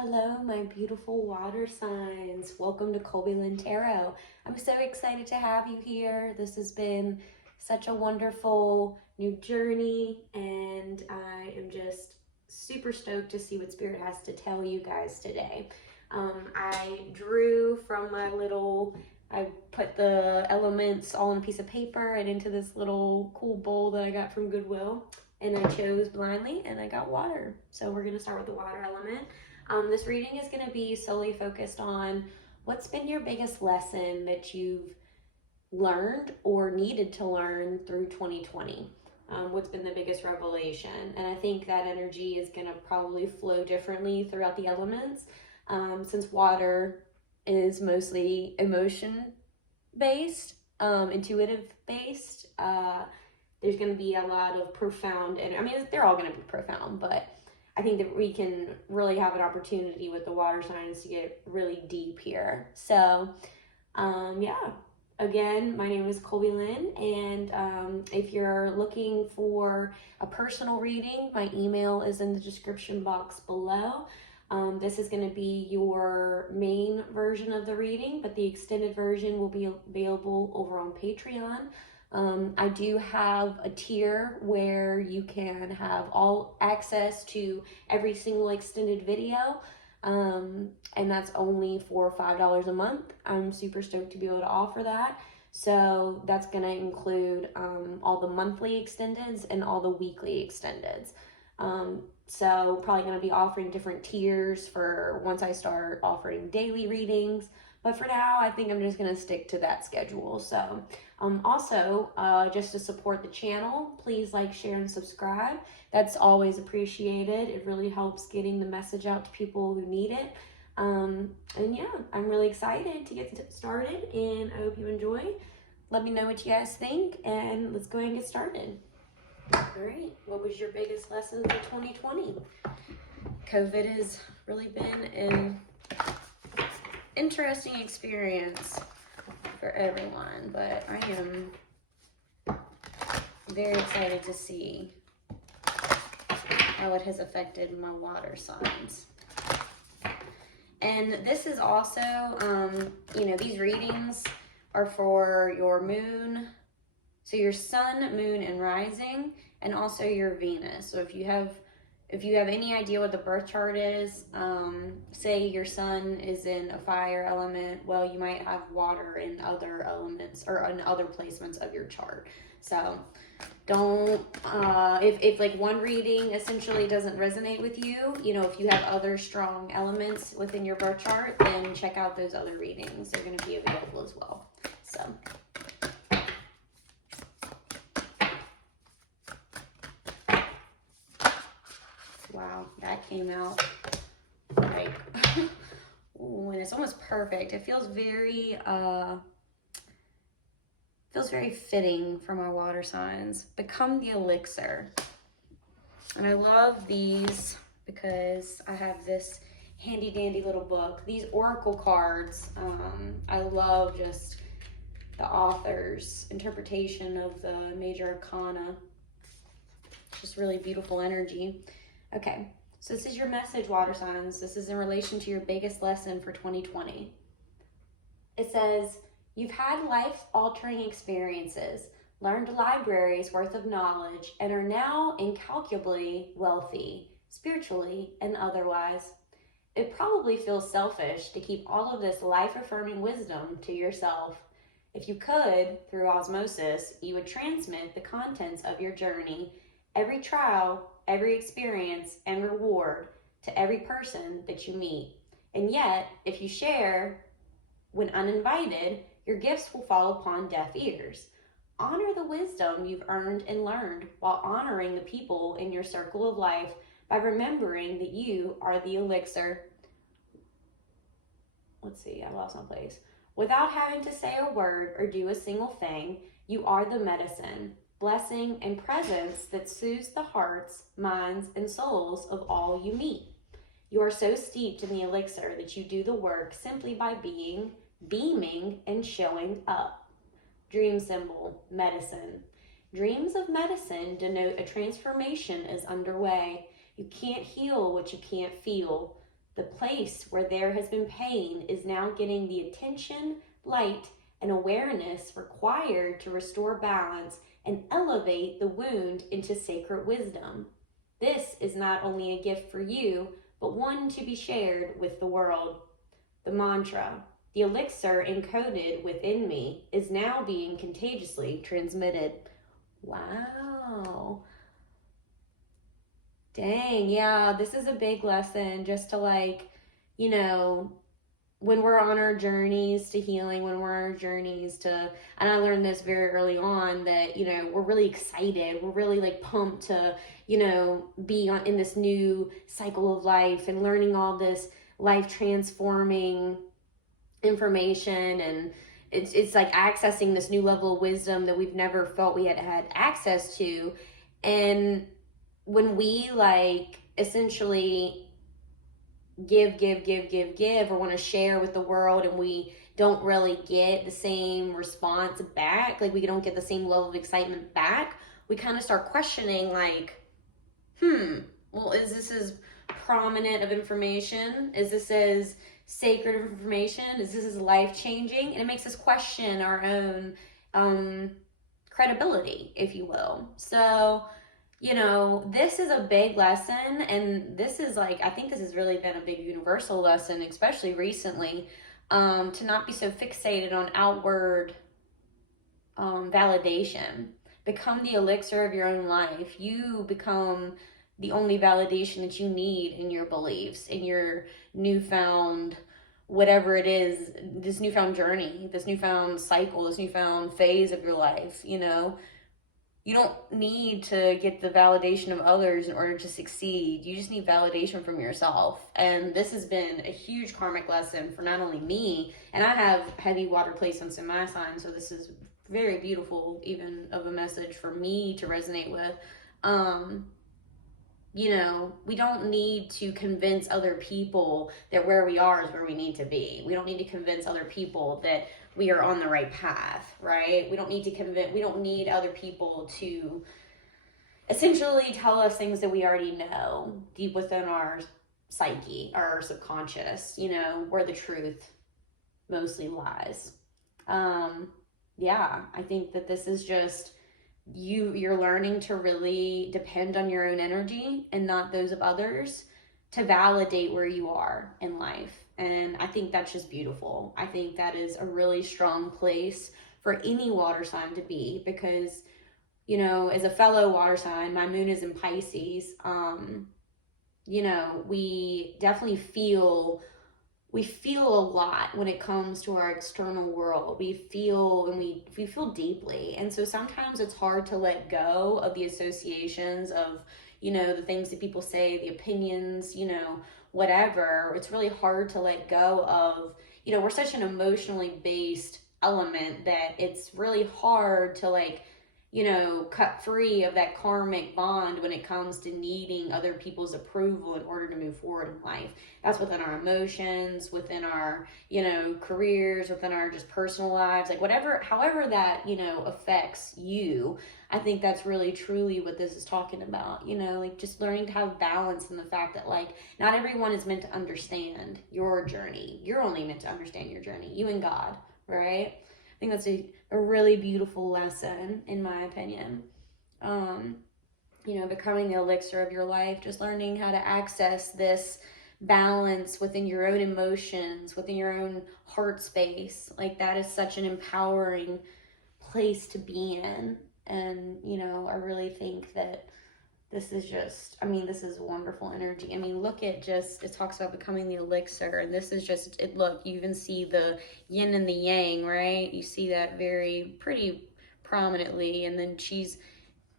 Hello, my beautiful water signs. Welcome to ColbeeLynnTarot. I'm so excited to have you here. This has been such a wonderful new journey, and I am just super stoked to see what Spirit has to tell you guys today. I drew from I put the elements all on a piece of paper and into this little cool bowl that I got from Goodwill, and I chose blindly, and I got water. So we're going to start with the water element. This reading is going to be solely focused on what's been your biggest lesson that you've learned or needed to learn through 2020. What's been the biggest revelation? And I think that energy is going to probably flow differently throughout the elements, since water is mostly emotion-based, intuitive-based. There's going to be a lot of profound, and I mean, they're all going to be profound, but I think that we can really have an opportunity with the water signs to get really deep here. So, yeah. Again, my name is Colbee Lynn, and if you're looking for a personal reading, my email is in the description box below. This is going to be your main version of the reading, but the extended version will be available over on Patreon. I do have a tier where you can have all access to every single extended video, and that's only for $5 a month. I'm super stoked to be able to offer that. So that's going to include all the monthly extendeds and all the weekly extendeds. So probably going to be offering different tiers for once I start offering daily readings. But for now, I think I'm just going to stick to that schedule. So also, just to support the channel, please like, share, and subscribe. That's always appreciated. It really helps getting the message out to people who need it. And yeah, I'm really excited to get started, and I hope you enjoy. Let me know what you guys think, and let's go ahead and get started. All right, what was your biggest lesson for 2020? COVID has really been an interesting experience for everyone, but I am very excited to see how it has affected my water signs. And this is also, these readings are for your moon, so your sun, moon, and rising, and also your Venus. So if you have any idea what the birth chart is, say your sun is in a fire element, well, you might have water in other elements or in other placements of your chart. So don't, if like one reading essentially doesn't resonate with you, if you have other strong elements within your birth chart, then check out those other readings. They're going to be available as well. So. Wow, that came out like, ooh, and it's almost perfect. It feels very fitting for my water signs. Become the elixir. And I love these because I have this handy dandy little book. These oracle cards, I love just the author's interpretation of the major arcana. Just really beautiful energy. Okay, so this is your message, water signs. This is in relation to your biggest lesson for 2020. It says, you've had life-altering experiences, learned libraries worth of knowledge, and are now incalculably wealthy, spiritually and otherwise. It probably feels selfish to keep all of this life-affirming wisdom to yourself. If you could, through osmosis, you would transmit the contents of your journey, every trial, every experience, and reward to every person that you meet. And yet, if you share when uninvited, your gifts will fall upon deaf ears. Honor the wisdom you've earned and learned while honoring the people in your circle of life by remembering that you are the elixir. Let's see, I lost my place. Without having to say a word or do a single thing, you are the medicine, blessing, and presence that soothes the hearts, minds, and souls of all you meet. You are so steeped in the elixir that you do the work simply by being, beaming, and showing up. Dream symbol, medicine. Dreams of medicine denote a transformation is underway. You can't heal what you can't feel. The place where there has been pain is now getting the attention, light, and awareness required to restore balance and elevate the wound into sacred wisdom. This is not only a gift for you, but one to be shared with the world. The mantra, the elixir encoded within me, is now being contagiously transmitted. Wow. Dang, yeah, this is a big lesson just to like, you know, when we're on our journeys to healing, when we're on our journeys to, and I learned this very early on that, you know, we're really excited. We're really like pumped to, you know, be in this new cycle of life and learning all this life transforming information. And it's like accessing this new level of wisdom that we've never felt we had access to. And when we like essentially give or want to share with the world and we don't really get the same response back, like we don't get the same level of excitement back, we kind of start questioning like, well, is this as prominent of information? Is this as sacred of information? Is this as life-changing? And it makes us question our own credibility, if you will. So, you know, this is a big lesson, and this is like, I think this has really been a big universal lesson, especially recently, to not be so fixated on outward validation. Become the elixir of your own life. You become the only validation that you need in your beliefs, in your newfound, whatever it is, this newfound journey, this newfound cycle, this newfound phase of your life, you know. You don't need to get the validation of others in order to succeed. You just need validation from yourself. And this has been a huge karmic lesson for not only me, and I have heavy water placements in my sign, so this is very beautiful, even of a message for me to resonate with. You know, we don't need to convince other people that where we are is where we need to be. We don't need to convince other people that we are on the right path, right? We don't need other people to essentially tell us things that we already know deep within our psyche, our subconscious, you know, where the truth mostly lies. Yeah, I think that this is just, you're learning to really depend on your own energy and not those of others to validate where you are in life. And I think that's just beautiful. I think that is a really strong place for any water sign to be, because, you know, as a fellow water sign, my moon is in Pisces. You know, we definitely feel a lot when it comes to our external world. We feel deeply. And so sometimes it's hard to let go of the associations of, you know, the things that people say, the opinions, you know, whatever. It's really hard to let go of, you know, we're such an emotionally based element that it's really hard to like, you know, cut free of that karmic bond when it comes to needing other people's approval in order to move forward in life. That's within our emotions, within our, you know, careers, within our just personal lives, like whatever, however that, you know, affects you. I think that's really truly what this is talking about, you know, like just learning to have balance in the fact that like not everyone is meant to understand your journey. You're only meant to understand your journey, you and God, right? I think that's a really beautiful lesson, in my opinion. You know, becoming the elixir of your life, just learning how to access this balance within your own emotions, within your own heart space. Like that is such an empowering place to be in. And, you know, I really think that this is just, I mean, this is wonderful energy. I mean, look at just, it talks about becoming the elixir, and this is just, it. Look, you even see the yin and the yang, right? You see that pretty prominently, and then she's,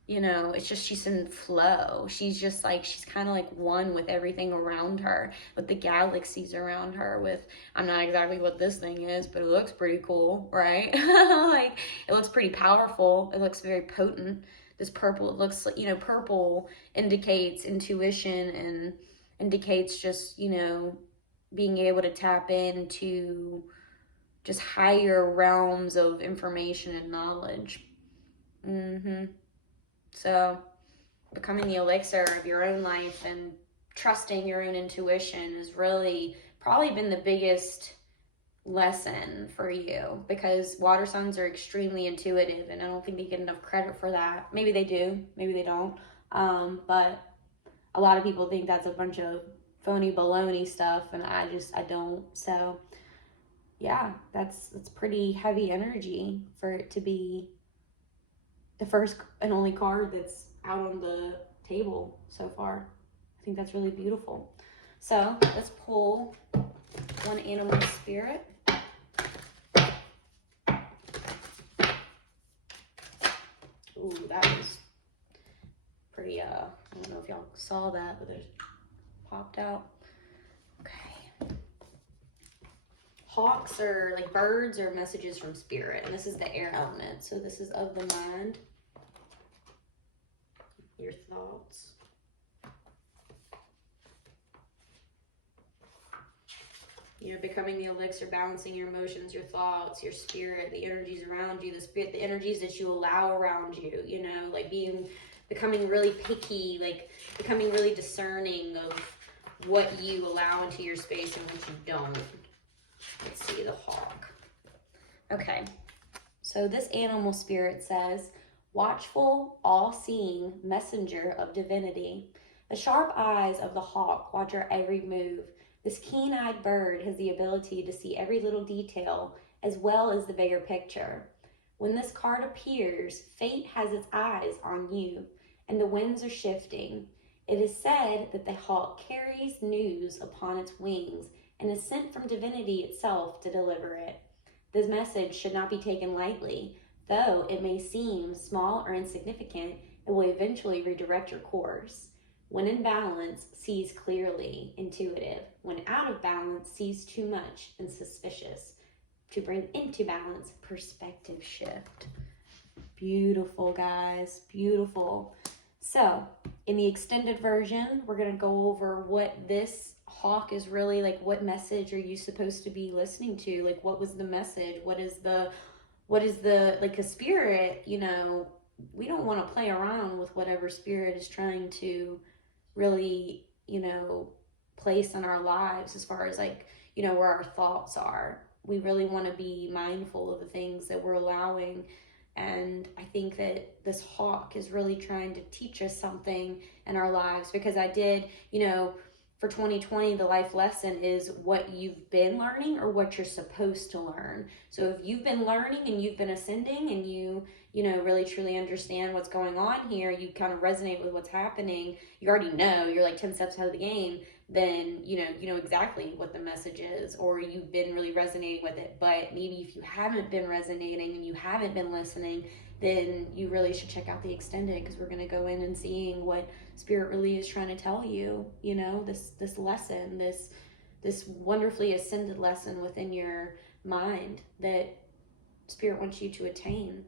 you know, it's just, she's in flow. She's just like, she's kind of like one with everything around her, with the galaxies around her, with, I'm not exactly what this thing is, but it looks pretty cool, right? Like, it looks pretty powerful. It looks very potent. This purple, it looks like, you know, purple indicates intuition and indicates just, you know, being able to tap into just higher realms of information and knowledge. So becoming the elixir of your own life and trusting your own intuition has really probably been the biggest lesson for you, because water signs are extremely intuitive, and I don't think they get enough credit for that. Maybe they do, maybe they don't. But a lot of people think that's a bunch of phony baloney stuff, and I don't. So yeah, that's pretty heavy energy for it to be the first and only card that's out on the table so far. I think that's really beautiful. So let's pull one animal spirit. Ooh, that was pretty, I don't know if y'all saw that, but it popped out. Okay. Hawks are like birds or messages from spirit, and this is the air element. So this is of the mind, your thoughts. You know, becoming the elixir, balancing your emotions, your thoughts, your spirit, the energies around you, the spirit, the energies that you allow around you, you know, like becoming really picky, like becoming really discerning of what you allow into your space and what you don't. Let's see, the hawk. Okay, so this animal spirit says, watchful, all-seeing messenger of divinity. The sharp eyes of the hawk watch our every move. This keen-eyed bird has the ability to see every little detail as well as the bigger picture. When this card appears, fate has its eyes on you, and the winds are shifting. It is said that the hawk carries news upon its wings and is sent from divinity itself to deliver it. This message should not be taken lightly. Though it may seem small or insignificant, it will eventually redirect your course. When in balance, sees clearly, intuitive. When out of balance, sees too much and suspicious. To bring into balance, perspective shift. Beautiful, guys, beautiful. So, in the extended version, we're going to go over what this hawk is really like. What message are you supposed to be listening to? Like, what was the message? What is the like a spirit, you know, we don't want to play around with whatever spirit is trying to really, you know, place in our lives as far as like, you know, where our thoughts are. We really want to be mindful of the things that we're allowing. And I think that this hawk is really trying to teach us something in our lives, because I did, you know, for 2020, the life lesson is what you've been learning or what you're supposed to learn. So if you've been learning and you've been ascending and you know, really truly understand what's going on here, you kind of resonate with what's happening, you already know, you're like 10 steps ahead of the game, then, you know exactly what the message is, or you've been really resonating with it. But maybe if you haven't been resonating and you haven't been listening, then you really should check out the extended, because we're going to go in and seeing what spirit really is trying to tell you, you know, this lesson, this wonderfully ascended lesson within your mind that spirit wants you to attain,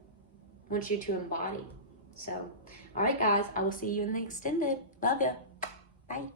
wants you to embody. So, all right, guys, I will see you in the extended. Love ya. Bye.